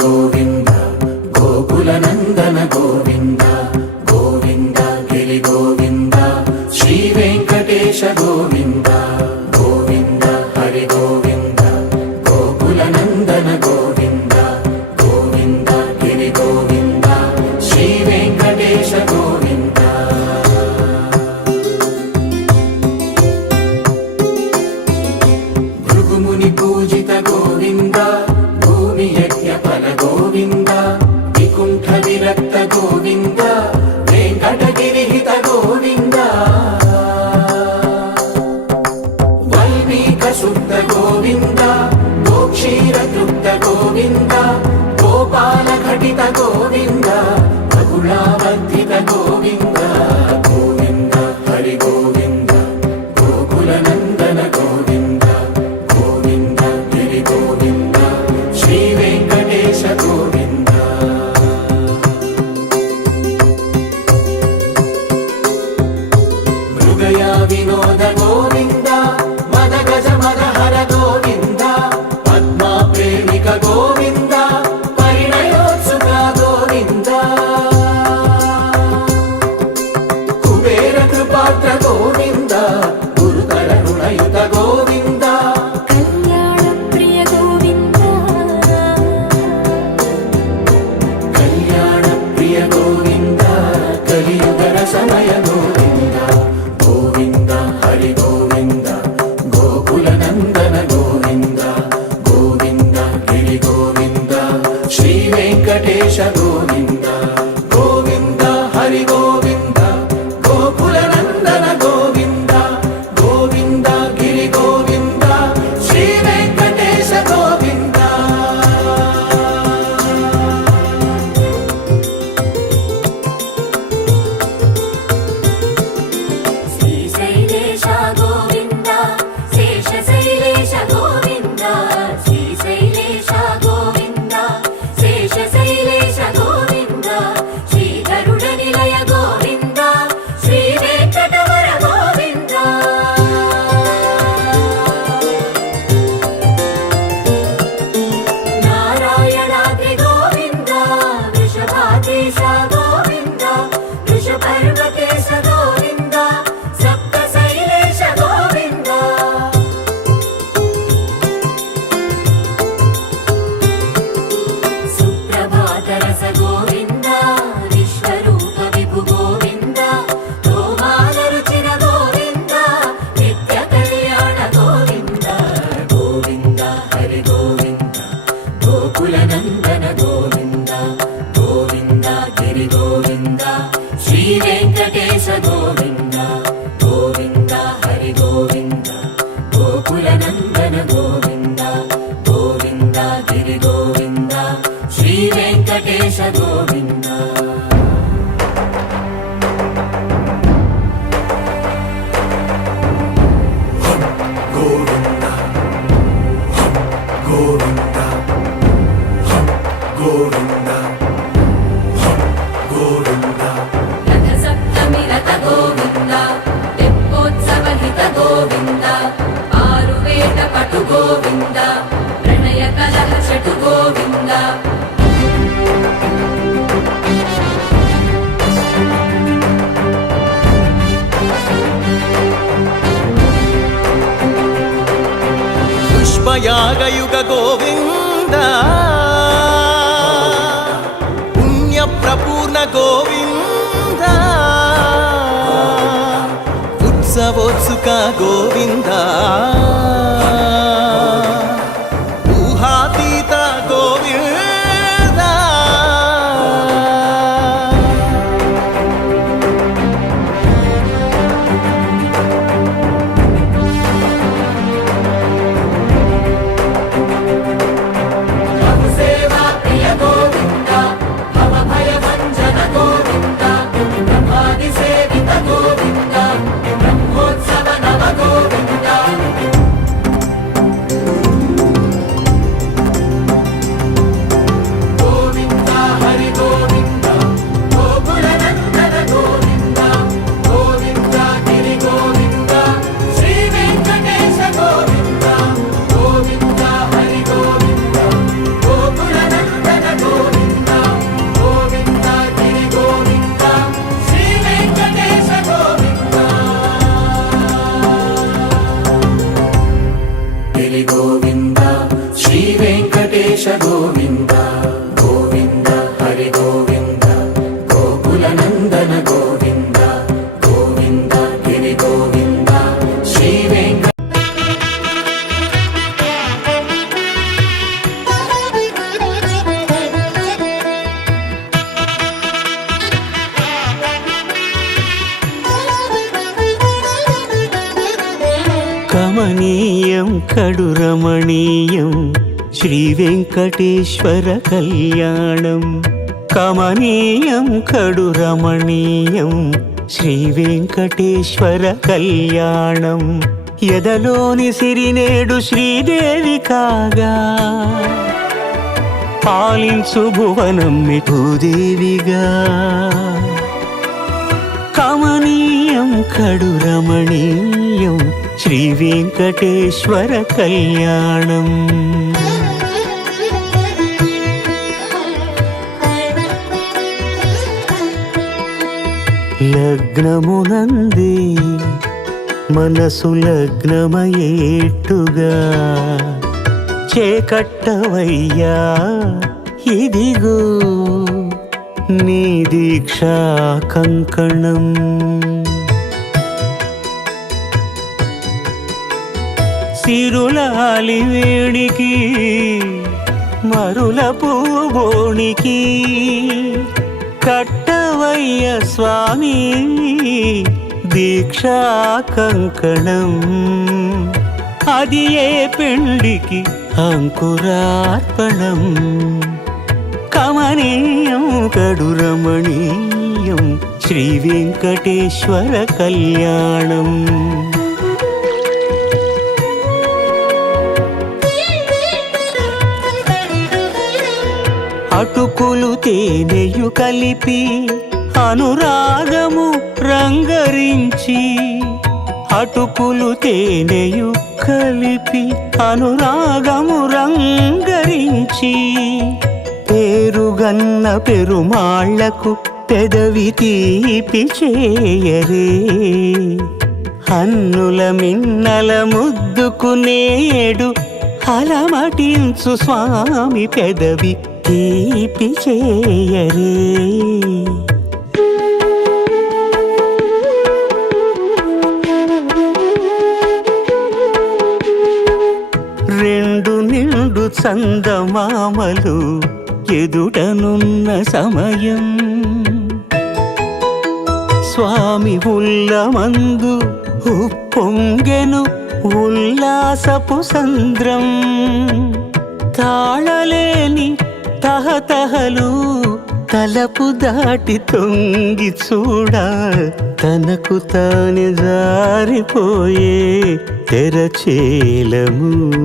గోవింద గోకుల నందన గోవింద గోవింద గిరి గోవింద శ్రీ వెంకటేశ గోవింద గోవింద హరి గోవింద గోకుల నందన గోవింద గోవింద గిరి గోవింద శ్రీ వెంకటేశ గోవింద. భృగుముని పూజిత గోవింద భూమి యజ్ఞ ఫల గోవింద వికుంఠ విరక్త గోవింద వెంకటగిరిహిత గోవింద వల్మీక శుద్ధ గోవింద గోక్షీర తృప్త గోవింద గోపాల ఘటిత గోవింద బహుళావర్ధిత గోవింద గోవింద హరి గోవింద గోకుల నందన గోవింద గోవింద గిరి గోవింద శ్రీ వెంకటేశ గోవింద. మృగయా వినోద గోవింద మద గజ మద హర గోవింద పద్మా ప్రేమిక గోవింద పరిణయోత్సుక గోవింద కుబేర కృపాత్ర గోవింద గురుతర రుణయుత గోవింద కళ్యాణ ప్రియ గోవింద కళ్యాణ ప్రియ గోవింద కలియుగర సమయ గోవింద గోవింద హరి గోవింద గోకుల నందన గోవింద గోవింద గిరి గోవింద శ్రీ వెంకటేశ గోవింద గోవింద హరి గోవింద గోకుల నందన గోవింద గోవింద గిరి గోవింద శ్రీ వెంకటేశ గోవింద. శ్రీశైలేశ గోవింద శేషశైలేశ గోవింద శ్రీశైలేశ గోవింద శేషశైలేశ గోవింద శ్రీ గరుడ నిలయ గోవింద శ్రీ వెంకటవర గోవింద నారాయణాద్రి గోవింద వృషభాద్రీశ గోవింద వృషపర్వతేశ గోవింద సప్తశైలేశ గోవింద సుప్రభాతరస గోవింద విశ్వరూప విభు గోవింద గోమాల రుచిర గోవింద నిత్య కళ్యాణ గోవింద గోవింద హరి గోవింద గోకుల నందన గోవింద గోవింద గిరి గోవింద శ్రీ వెంకటేశ గోవింద గోవింద హరి గోవింద గోకుల నందన గోవింద గోవింద గిరి గోవింద శ్రీ వెంకటేశ గోవింద. గోవింద గోవింద గోవింద గోవింద రథ సప్తమి రథ గోవింద తెప్పోత్సవ హిత గోవింద ఆరువేట పటు గోవింద ప్రణయ కలహ చటు గోవింద పుష్పయాగయుగ గోవింద పుణ్య ప్రపూర్ణ గోవింద ఉత్సవోత్సుక గోవింద ఊహాతీత గోవింద సేవా ప్రియ గోవింద భవ భయ భంజన గోవింద బ్రహ్మాది సేవిత గోవింద బ్రహ్మోత్సవ నవ గోవింద కమనీయం కడు రమణీయం శ్రీ వెంకటేశ్వర కళ్యాణం. కమనీయం కడు రమణీయం శ్రీ వెంకటేశ్వర కళ్యాణం. ఎదలోని సిరినేడు శ్రీదేవి కాగా పాలించు భువనం భూదేవిగా. కమనీయం కడు రమణీయం శ్రీ వెంకటేశ్వర కళ్యాణం. లగ్నమునందే మనసు లగ్నమయేట్టుగా చేకట్టవయ్యా ఇదిగో నీ దీక్షా కంకణం. సిరులాలి వేడికి మరుల పూబోనికి కట్టవయ్య స్వామి దీక్షా కంకణం. అది ఏ పెండికి అంకురార్పణం. కమనీయం కడు రమణీయం శ్రీ వెంకటేశ్వర కళ్యాణం. అటుకులు తేనెయు కలిపి అనురాగము రంగరించి. అటుకులు తేనెయు కలిపి అనురాగము రంగరించి. పేరుగన్న పెరుమాళ్లకు పెదవి తీపి చేయరే. అన్నుల మిన్నల ముద్దుకు నేడు అలమటించు స్వామి పెదవి తీపి చేయరే. రెండు నిండు చందమామలు ఎదుటనున్న సమయం. స్వామి ఉల్లమందు ఉప్పొంగెను ఉల్లాసపు సంద్రం. తాళలేని తహతహలు తలపు దాటి తొంగి చూడ తనకు తానే జారిపోయే తెరచేలము.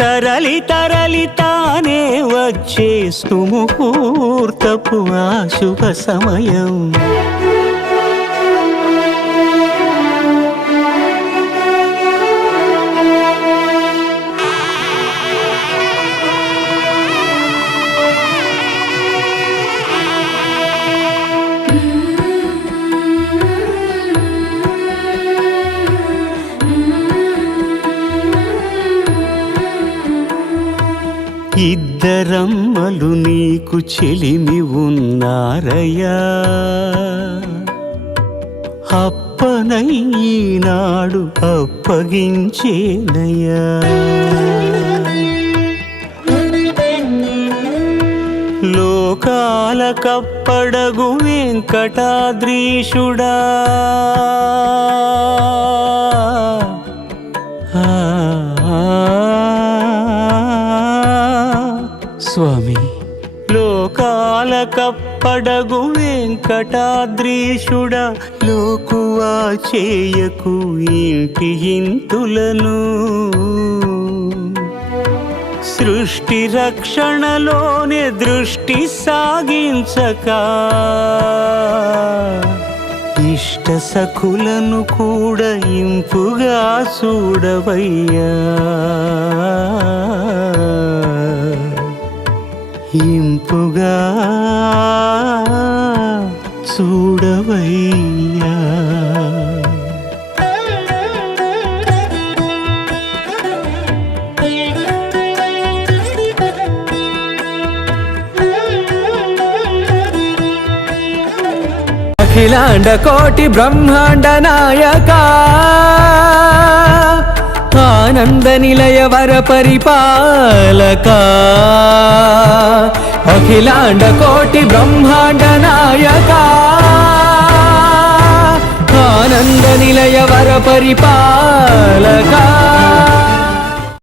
తరలి తరలి తానే వచ్చే సుముహూర్తపు ఆ శుభ సమయం. ఇద్దరమ్మలు నీకు చెలిమి ఉన్నారయ్యా. అప్పనయ్యినాడు అప్పగించేనయ్యా. లోకాల కప్పడగు వెంకటాద్రీషుడా. స్వామి లోకాల కప్పడగు వెంకటాద్రీషుడా. లోకువా చేయకు ఇంటి ఇంతులను. సృష్టి రక్షణలోనే దృష్టి సాగించక ఇష్ట సఖులను కూడా ఇంపుగా చూడవయ్యా. ఇంపుగా చూడవయ్యా. అఖిలాండ కోటి బ్రహ్మాండ నాయక ఆనంద నిలయ వర పరిపాలక. అఖిలాండ కోటి బ్రహ్మాండ నాయక ఆనంద నిలయ వర పరిపాలక